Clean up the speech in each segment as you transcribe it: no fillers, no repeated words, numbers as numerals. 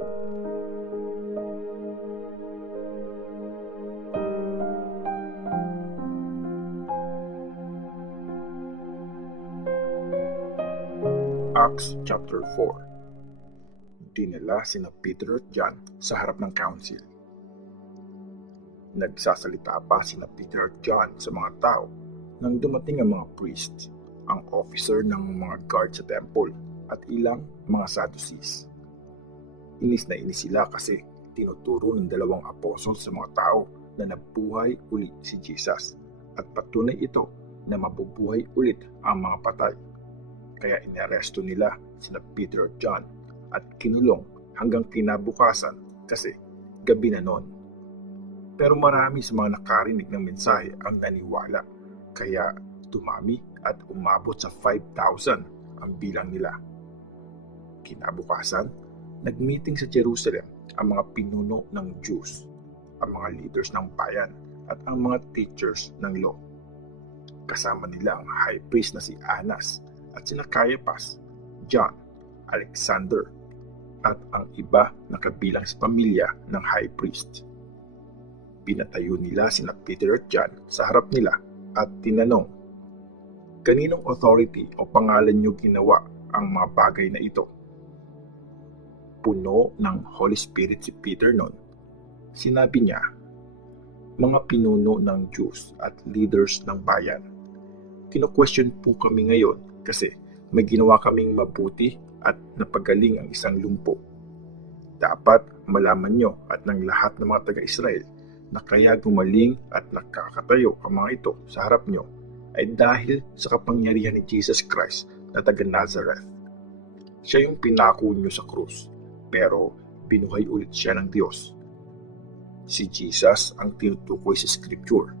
Acts chapter 4. Dinala sina Peter at John sa harap ng council. Nagsasalita pa sina Peter at John sa mga tao nang dumating ang mga priests, ang officer ng mga guard sa temple at ilang mga Sadducees. Inis na inis sila kasi tinuturo ng dalawang apostol sa mga tao na nabuhay ulit si Jesus at patunay ito na mabubuhay ulit ang mga patay. Kaya inaresto nila sina Peter at John at kinulong hanggang kinabukasan kasi gabi na noon. Pero marami sa mga nakarinig ng mensahe ang naniwala, kaya dumami at umabot sa 5,000 ang bilang nila. Kinabukasan, nagmeeting sa Jerusalem ang mga pinuno ng Jews, ang mga leaders ng bayan at ang mga teachers ng law. Kasama nila ang high priest na si Annas at sina Caiaphas, John, Alexander, at ang iba na kabilang sa pamilya ng high priest. Pinatayo nila sina Peter at John sa harap nila at tinanong, "Kaninong authority o pangalan niyo ginawa ang mga bagay na ito?" Puno ng Holy Spirit si Peter noon. Sinabi niya, "Mga pinuno ng Jews at leaders ng bayan, kino-question po kami ngayon kasi may ginawa kaming mabuti at napagaling ang isang lumpo. Dapat malaman nyo at ng lahat ng mga taga-Israel na kaya gumaling at nakakatayo ang mga ito sa harap nyo ay dahil sa kapangyarihan ni Jesus Christ na taga Nazareth. Siya yung pinako nyo sa krus, pero binuhay ulit siya ng Diyos. Si Jesus ang tinutukoy sa Scripture.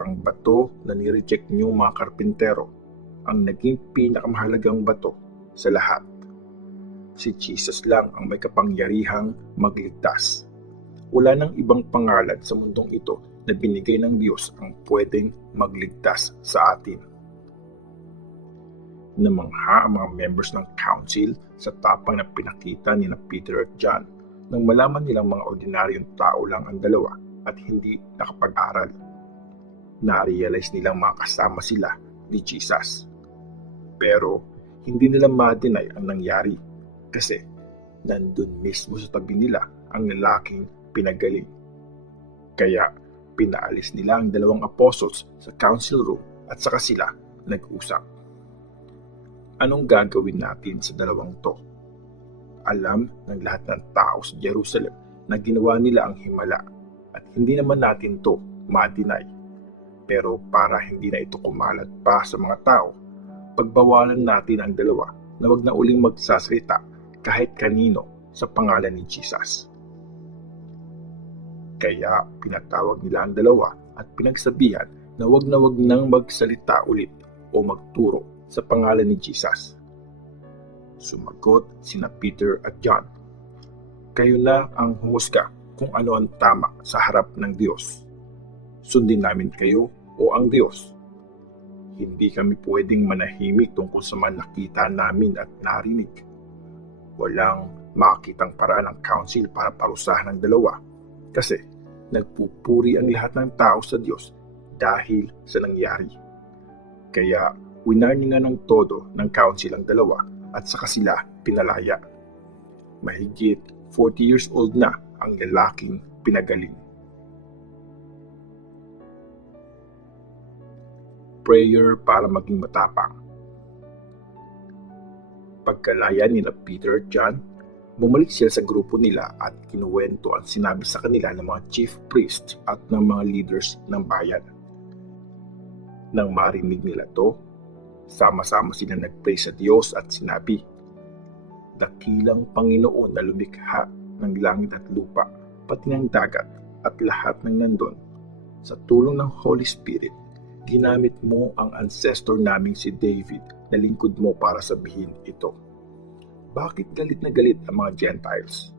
Ang bato na nireject nyo mga karpintero ang naging pinakamahalagang bato sa lahat. Si Jesus lang ang may kapangyarihang magligtas. Wala nang ibang pangalan sa mundong ito na binigay ng Diyos ang pwedeng magligtas sa atin." Namangha ang mga members ng council sa tapang na pinakita ni Peter at John nang malaman nilang mga ordinaryong tao lang ang dalawa at hindi nakapag-aral. Na-realize nilang makasama sila ni Jesus. Pero hindi nila ma-deny ang nangyari kasi nandun mismo sa tabi nila ang lalaking pinagaling. Kaya pinaalis nila ang dalawang apostles sa council room at saka sila nag-usap. Anong gagawin natin sa dalawang to? Alam ng lahat ng tao sa Jerusalem na ginawa nila ang himala at hindi naman natin to ma-deny. Pero para hindi na ito kumalat pa sa mga tao, pagbawalan natin ang dalawa na wag na uling magsasalita kahit kanino sa pangalan ni Jesus. Kaya pinatawag nila ang dalawa at pinagsabihan na wag nang magsalita ulit o magturo sa pangalan ni Jesus. Sumagot sina Peter at John, "Kayo na ang humusga kung ano ang tama sa harap ng Diyos. Sundin namin kayo o ang Diyos. Hindi kami pwedeng manahimik tungkol sa mga nakita namin at narinig. Walang makitang paraan ng council para parusahan ang dalawa kasi nagpupuri ang lahat ng tao sa Diyos dahil sa nangyari. Kaya winarningan ng todo ng council ang dalawa at saka sila pinalaya. Mahigit 40 years old na ang lalaking pinagaling." Prayer para maging matapang. Pagkalaya nila Peter at John, bumalik sila sa grupo nila at kinuwento ang sinabi sa kanila ng mga chief priests at ng mga leaders ng bayan. Nang marinig nila to, sama-sama sila nag-pray sa Diyos at sinabi, "Dakilang Panginoon na lumikha ng langit at lupa, pati ng dagat at lahat ng nandun, sa tulong ng Holy Spirit, ginamit mo ang ancestor naming si David na lingkod mo para sabihin ito. Bakit galit na galit ang mga Gentiles?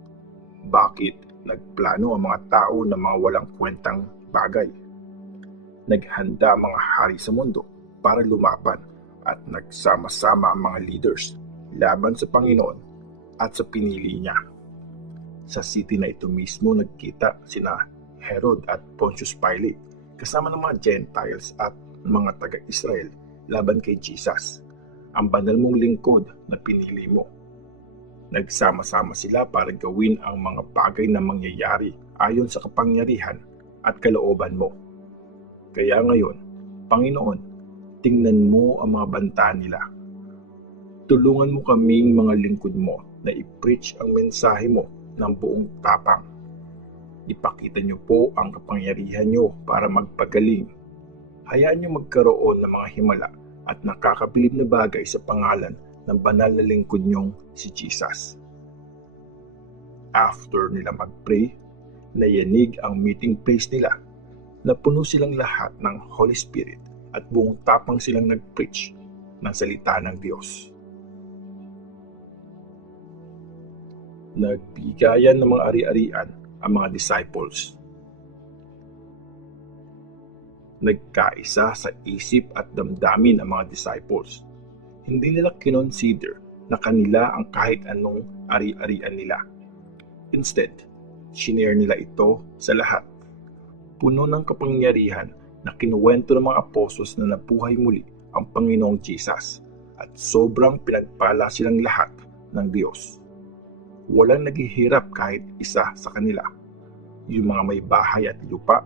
Bakit nagplano ang mga tao ng mga walang kwentang bagay? Naghanda ang mga hari sa mundo para lumaban at nagsama-sama ang mga leaders laban sa Panginoon at sa pinili niya. Sa city na ito mismo nagkita sina Herod at Pontius Pilate kasama ng mga Gentiles at mga taga-Israel laban kay Jesus, ang banal mong lingkod na pinili mo. Nagsama-sama sila para gawin ang mga bagay na mangyayari ayon sa kapangyarihan at kalooban mo. Kaya ngayon, Panginoon, tingnan mo ang mga banta nila. Tulungan mo kaming mga lingkod mo na i-preach ang mensahe mo ng buong tapang. Ipakita niyo po ang kapangyarihan niyo para magpagaling. Hayaan niyo magkaroon ng mga himala at nakakabilib na bagay sa pangalan ng banal na lingkod niyong si Jesus. After nila mag-pray, nayanig ang meeting place nila. Napuno silang lahat ng Holy Spirit at buong tapang silang nag-preach ng salita ng Diyos. Nagbigayan ng mga ari-arian ang mga disciples. Nagkaisa sa isip at damdamin ang mga disciples. Hindi nila kinonsider na kanila ang kahit anong ari-arian nila. Instead, shinare nila ito sa lahat. Puno ng kapangyarihan na kinuwento ng mga apostles na nabuhay muli ang Panginoong Jesus at sobrang pinagpala silang lahat ng Diyos. Walang naghihirap kahit isa sa kanila. Yung mga may bahay at lupa,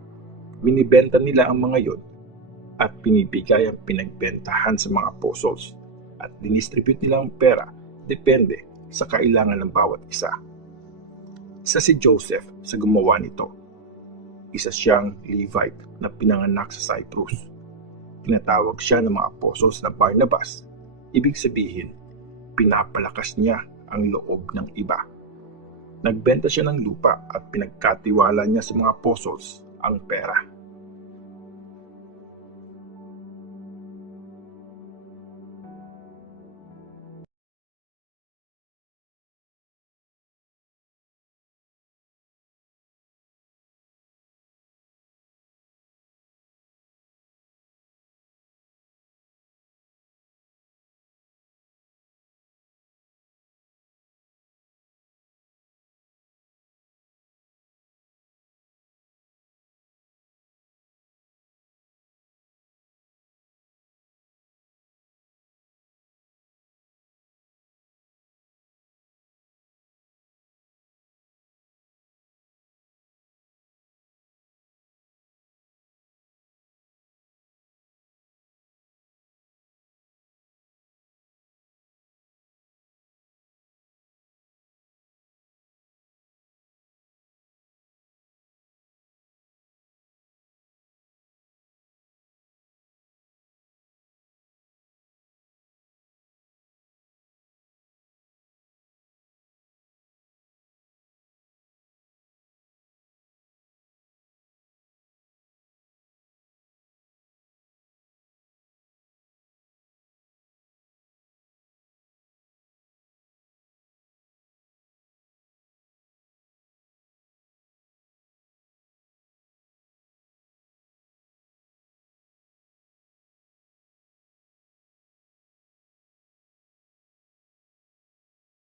binibenta nila ang mga yon at pinibigay ang pinagbentahan sa mga apostles at dinistribute nila ang pera depende sa kailangan ng bawat isa. Isa si Joseph sa gumawa nito. Isa siyang Levite na pinanganak sa Cyprus. Tinatawag siya ng mga apostles na Barnabas. Ibig sabihin, pinapalakas niya ang loob ng iba. Nagbenta siya ng lupa at pinagkatiwala niya sa mga apostles ang pera.